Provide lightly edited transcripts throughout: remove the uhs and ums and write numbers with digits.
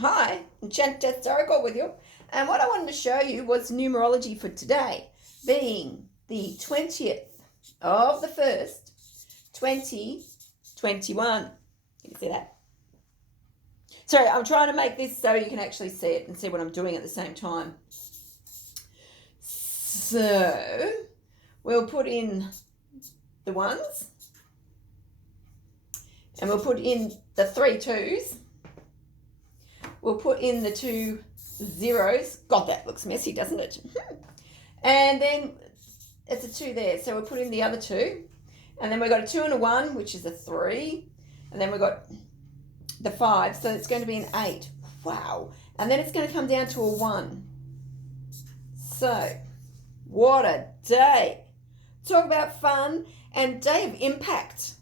Hi, Enchanteth Oracle with you. And what I wanted to show you was numerology for today, being the 20th of the 1st, 2021. Can you see that? Sorry, I'm trying to make this so you can actually see it and see what I'm doing at the same time. So, we'll put in the ones, and we'll put in the 3 twos. We'll put in the 2 zeros. God, that looks messy, doesn't it? And then it's a 2 there, so we'll put in the other 2. And then we've got a 2 and a 1, which is a 3. And then we've got the 5, so it's going to be an 8. Wow. And then it's going to come down to a 1. So, what a day. Talk about fun and day of impact.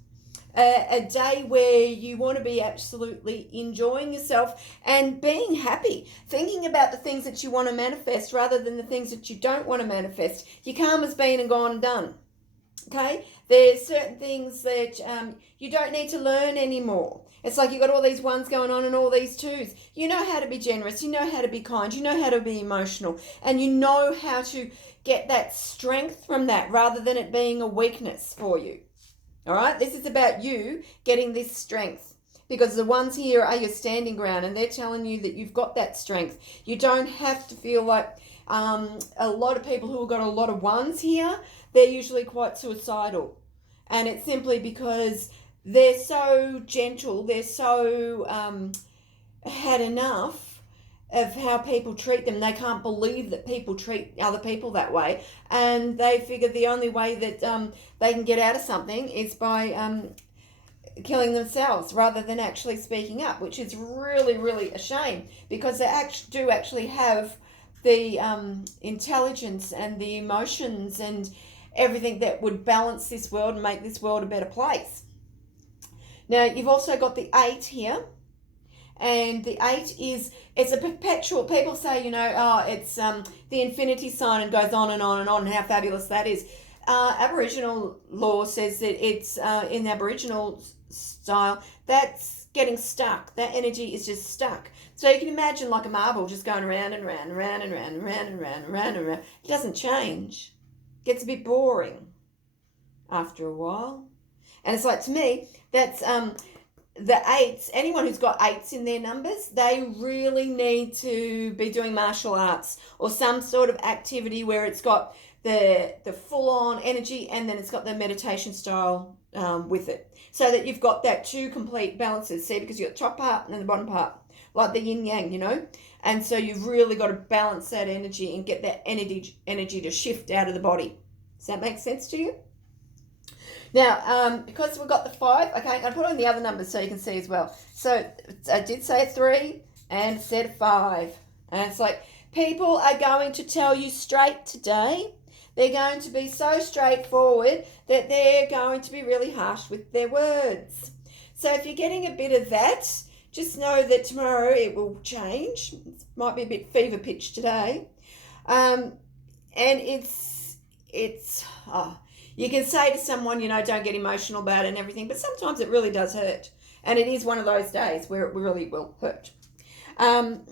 A day where you want to be absolutely enjoying yourself and being happy, thinking about the things that you want to manifest rather than the things that you don't want to manifest. Your karma's been and gone and done. Okay, there's certain things that you don't need to learn anymore. It's like you've got all these ones going on and all these twos. You know how to be generous, you know how to be kind, you know how to be emotional, and you know how to get that strength from that rather than it being a weakness for you. All right, this is about you getting this strength, because the ones here are your standing ground and they're telling you that you've got that strength. You don't have to feel like a lot of people who have got a lot of ones here, they're usually quite suicidal. And it's simply because they're so gentle, they're so had enough of how people treat them. They can't believe that people treat other people that way, and they figure the only way that they can get out of something is by killing themselves rather than actually speaking up, which is really, really a shame, because they do actually have the intelligence and the emotions and everything that would balance this world and make this world a better place. Now, you've also got the 8 here. And the 8 it's a perpetual, people say, it's the infinity sign and goes on and on and on, and how fabulous that is. Aboriginal law says that it's in the Aboriginal style, that's getting stuck. That energy is just stuck. So you can imagine like a marble just going around and round and round and round and round and round and round and round. It doesn't change. It gets a bit boring after a while. And it's like, to me, that's the 8s, anyone who's got 8s in their numbers, they really need to be doing martial arts or some sort of activity where it's got the full-on energy and then it's got the meditation style with it, so that you've got that 2 complete balances. See, because you've got the top part and the bottom part, like the yin yang, and so you've really got to balance that energy and get that energy to shift out of the body. Does that make sense to you? Now, because we've got the 5, okay, I'm going to put on the other numbers so you can see as well. So I did say 3 and said 5. And it's like, people are going to tell you straight today. They're going to be so straightforward that they're going to be really harsh with their words. So if you're getting a bit of that, just know that tomorrow it will change. It might be a bit fever pitch today. And you can say to someone, don't get emotional about it and everything, but sometimes it really does hurt. And it is one of those days where it really will hurt. And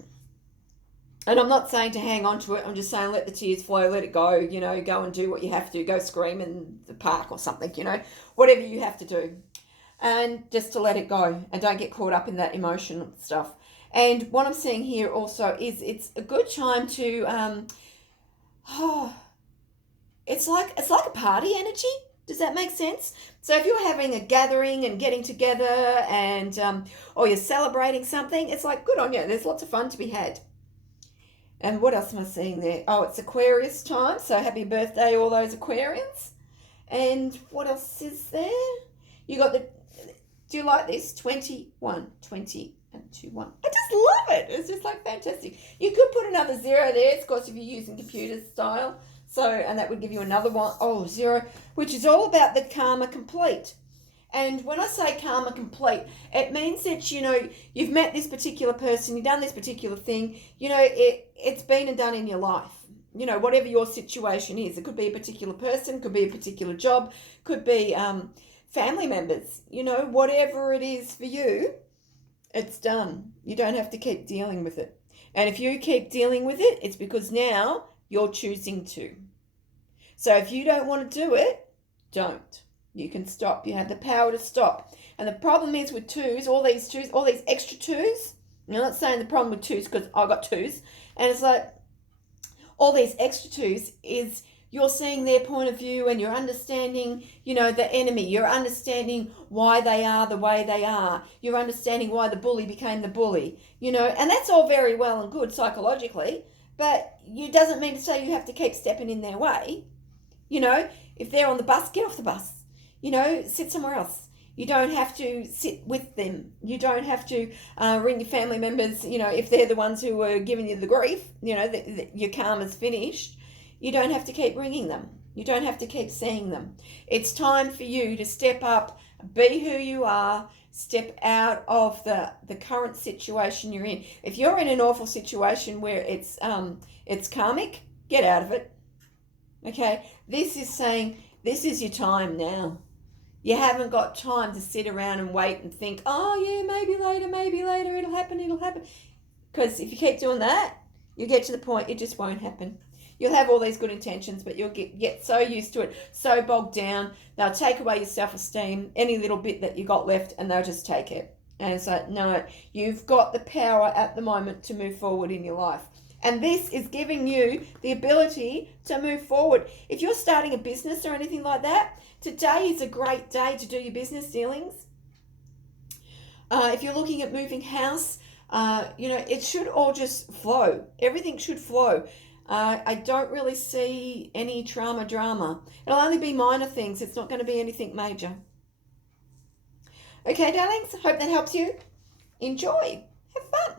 I'm not saying to hang on to it. I'm just saying let the tears flow, let it go, go and do what you have to. Go scream in the park or something, whatever you have to do. And just to let it go and don't get caught up in that emotion stuff. And what I'm seeing here also is it's a good time to... It's like a party energy. Does that make sense? So if you're having a gathering and getting together and or you're celebrating something, it's like, good on you. There's lots of fun to be had. And what else am I seeing there? Oh, it's Aquarius time. So happy birthday, all those Aquarians. And what else is there? You got do you like this? 21, 20 and 21. I just love it. It's just like fantastic. You could put another 0 there, of course, if you're using computer style. So, and that would give you another one, 0, which is all about the karma complete. And when I say karma complete, it means that, you've met this particular person, you've done this particular thing, it's been and done in your life. Whatever your situation is. It could be a particular person, could be a particular job, could be family members, whatever it is for you, It's done. You don't have to keep dealing with it. And if you keep dealing with it, it's because now you're choosing to. So if you don't want to do it, don't. You can stop. You have the power to stop. And the problem is with twos, all these extra twos. I'm not saying the problem with twos because I got twos. And it's like all these extra twos is you're seeing their point of view and you're understanding, the enemy. You're understanding why they are the way they are. You're understanding why the bully became the bully, and that's all very well and good psychologically, but it doesn't mean to say you have to keep stepping in their way. If they're on the bus, get off the bus. Sit somewhere else. You don't have to sit with them. You don't have to ring your family members, if they're the ones who were giving you the grief, your karma's finished. You don't have to keep ringing them. You don't have to keep seeing them. It's time for you to step up, be who you are, step out of the current situation you're in. If you're in an awful situation where it's karmic, get out of it. Okay? This is saying this is your time now. You haven't got time to sit around and wait and think, oh yeah, maybe later, it'll happen. Because if you keep doing that, you'll get to the point it just won't happen. You'll have all these good intentions, but you'll get so used to it, so bogged down, they'll take away your self-esteem, any little bit that you got left, and they'll just take it. And it's like, no, you've got the power at the moment to move forward in your life. And this is giving you the ability to move forward. If you're starting a business or anything like that, today is a great day to do your business dealings. If you're looking at moving house, it should all just flow. Everything should flow. I don't really see any drama. It'll only be minor things. It's not going to be anything major. Okay, darlings, hope that helps you. Enjoy. Have fun.